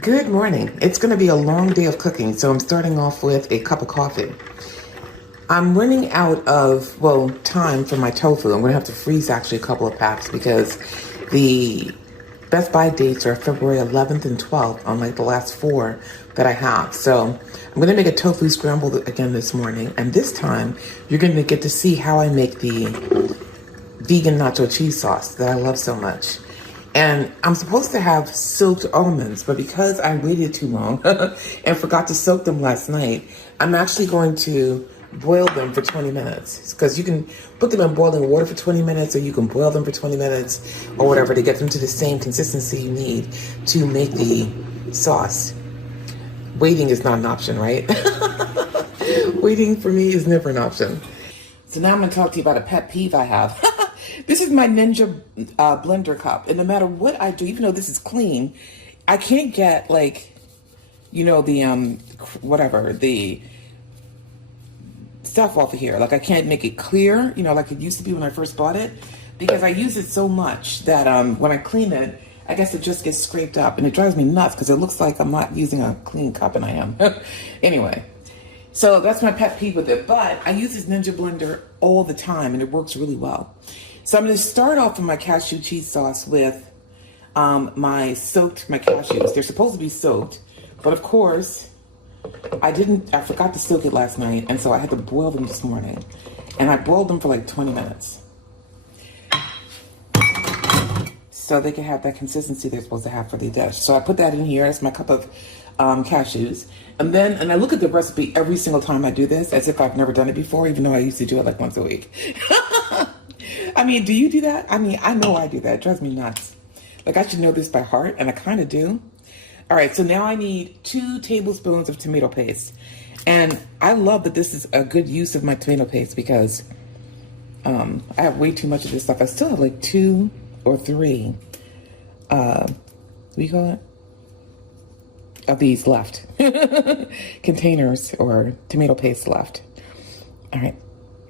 Good morning. It's going to be a long day of cooking, so I'm starting off with a cup of coffee. I'm running out of, time for my tofu. I'm going to have to freeze actually a couple of packs because the Best Buy dates are February 11th and 12th on like the last four that I have. So I'm going to make a tofu scramble again this morning. And this time you're going to get to see how I make the vegan nacho cheese sauce that I love so much. And I'm supposed to have soaked almonds, but because I waited too long and forgot to soak them last night, I'm actually going to boil them for 20 minutes. Because you can put them in boiling water for 20 minutes, or you can boil them for 20 minutes, or whatever, to get them to the same consistency you need to make the sauce. Waiting is not an option, right? Waiting for me is never an option. So now I'm going to talk to you about a pet peeve I have. This is my Ninja blender cup. And no matter what I do, even though this is clean, I can't get the stuff off of here. Like I can't make it clear, like it used to be when I first bought it, because I use it so much that when I clean it, I guess it just gets scraped up, and it drives me nuts because it looks like I'm not using a clean cup, and I am. Anyway, so that's my pet peeve with it. But I use this Ninja blender all the time, and it works really well. So I'm going to start off with my cashew cheese sauce with my cashews. They're supposed to be soaked, but of course I forgot to soak it last night, and so I had to boil them this morning. And I boiled them for like 20 minutes. So they can have that consistency they're supposed to have for the dish. So I put that in here. That's my cup of cashews. And I look at the recipe every single time I do this as if I've never done it before, even though I used to do it like once a week. I mean, do you do that? I mean, I know I do that. It drives me nuts. Like, I should know this by heart, and I kind of do. All right, so now I need 2 tablespoons of tomato paste. And I love that this is a good use of my tomato paste because I have way too much of this stuff. I still have like 2 or 3, what do you call it? Of these left. Containers or tomato paste left. All right.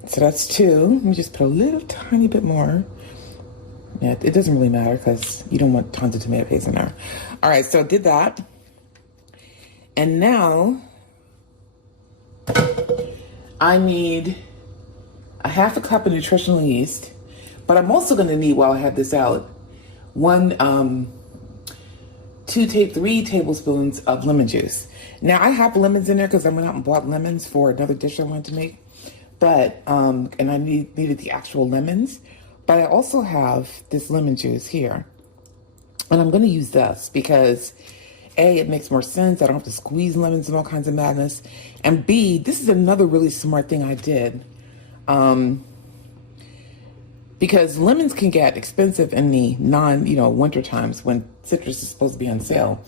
So that's 2. Let me just put a little tiny bit more. Yeah, it doesn't really matter because you don't want tons of tomato paste in there. All right, so I did that. And now I need a half a cup of nutritional yeast. But I'm also going to need, while I have this out, 3 tablespoons of lemon juice. Now I have lemons in there because I went out and bought lemons for another dish I wanted to make. But, and I needed the actual lemons, but I also have this lemon juice here. And I'm going to use this because A, it makes more sense. I don't have to squeeze lemons and all kinds of madness. And B, this is another really smart thing I did. Because lemons can get expensive in the winter times when citrus is supposed to be on sale.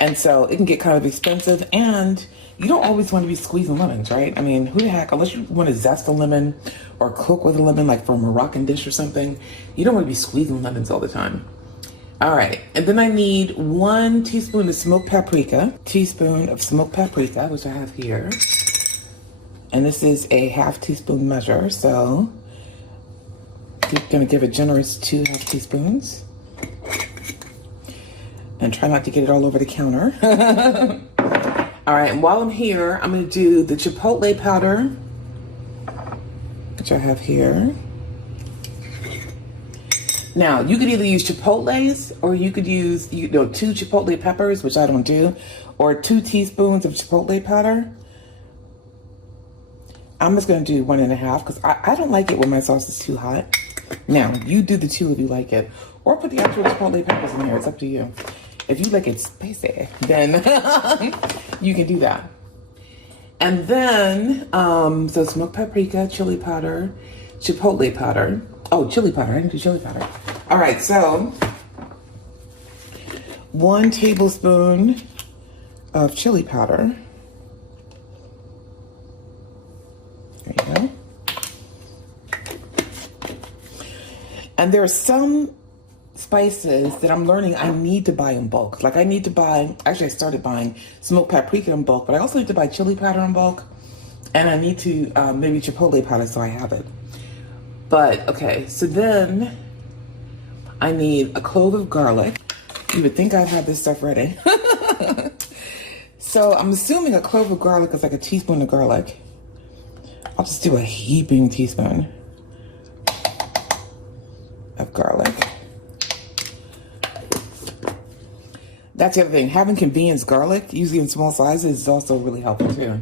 And so it can get kind of expensive, and you don't always want to be squeezing lemons, right? I mean, who the heck, unless you want to zest a lemon or cook with a lemon, like for a Moroccan dish or something, you don't want to be squeezing lemons all the time. All right, and then I need 1 teaspoon of smoked paprika, which I have here. And this is a half teaspoon measure, so I'm gonna give a generous 2 half teaspoons. And try not to get it all over the counter. All right, and while I'm here, I'm gonna do the chipotle powder, which I have here. Now, you could either use chipotles, or you could use 2 chipotle peppers, which I don't do, or 2 teaspoons of chipotle powder. I'm just gonna do 1.5 because I don't like it when my sauce is too hot. Now, you do the 2 if you like it, or put the actual chipotle peppers in there. It's up to you. If you like it spicy, then you can do that. And then, so smoked paprika, chili powder, chipotle powder. Oh, chili powder. I didn't do chili powder. All right, so 1 tablespoon of chili powder. There you go. And there are some spices that I'm learning I need to buy in bulk. Like I started buying smoked paprika in bulk, but I also need to buy chili powder in bulk. And I need to maybe chipotle powder so I have it. But okay, so then I need a clove of garlic. You would think I'd have this stuff ready. So I'm assuming a clove of garlic is like a teaspoon of garlic. I'll just do a heaping teaspoon of garlic. That's the other thing. Having convenience garlic, usually in small sizes, is also really helpful too.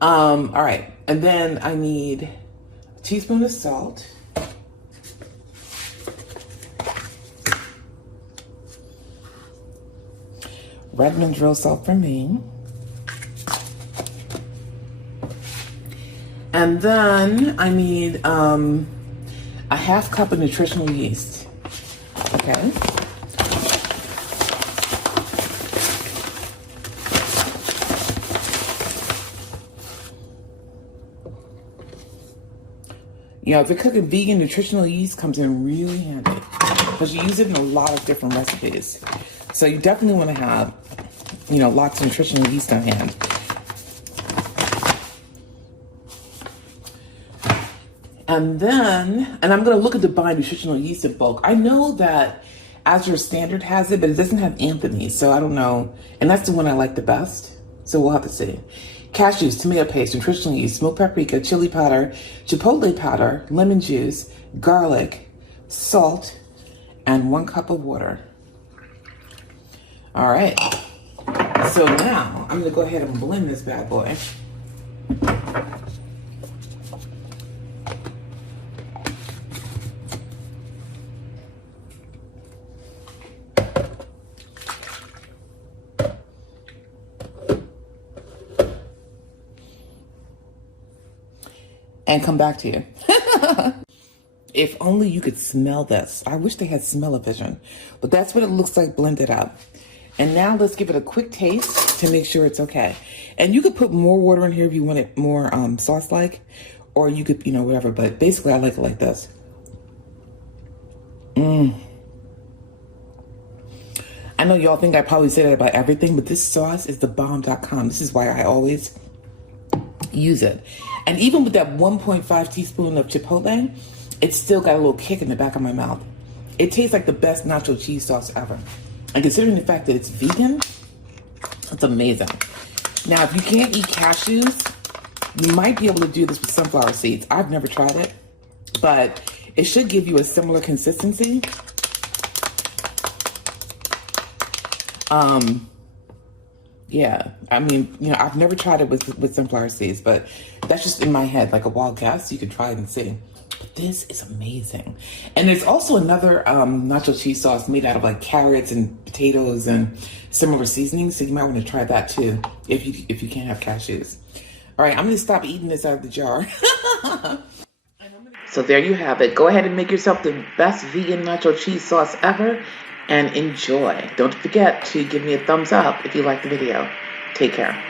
All right. And then I need a teaspoon of salt. Redmond drill salt for me. And then I need a half cup of nutritional yeast. Okay. You know, if you're cooking vegan, nutritional yeast comes in really handy because you use it in a lot of different recipes. So you definitely want to have, you know, lots of nutritional yeast on hand. And then, I'm going to look at the buy nutritional yeast in bulk. I know that Azure Standard has it, but it doesn't have Anthony's, so I don't know. And that's the one I like the best. So we'll have to see. Cashews, tomato paste, nutritional yeast, smoked paprika, chili powder, chipotle powder, lemon juice, garlic, salt, and 1 cup of water. All right. So now I'm going to go ahead and blend this bad boy. And come back to you. If only you could smell this. I wish they had smell-o-vision, but that's what it looks like blended up. And now let's give it a quick taste to make sure it's okay. And you could put more water in here if you want it more sauce-like, or you could, you know, whatever, but basically I like it like this. I know y'all think I probably say that about everything, but this sauce is thebomb.com. This is why I always use it. And even with that 1.5 teaspoon of chipotle, it's still got a little kick in the back of my mouth. It tastes like the best nacho cheese sauce ever. And considering the fact that it's vegan, it's amazing. Now, if you can't eat cashews, you might be able to do this with sunflower seeds. I've never tried it, but it should give you a similar consistency. Yeah, I mean, you know, I've never tried it with sunflower seeds, but that's just in my head, like a wild guess. You could try it and see. But this is amazing. And there's also another nacho cheese sauce made out of like carrots and potatoes and similar seasonings, so you might want to try that too if you can't have cashews. All right, I'm going to stop eating this out of the jar. So there you have it. Go ahead and make yourself the best vegan nacho cheese sauce ever. And enjoy. Don't forget to give me a thumbs up if you like the video. Take care.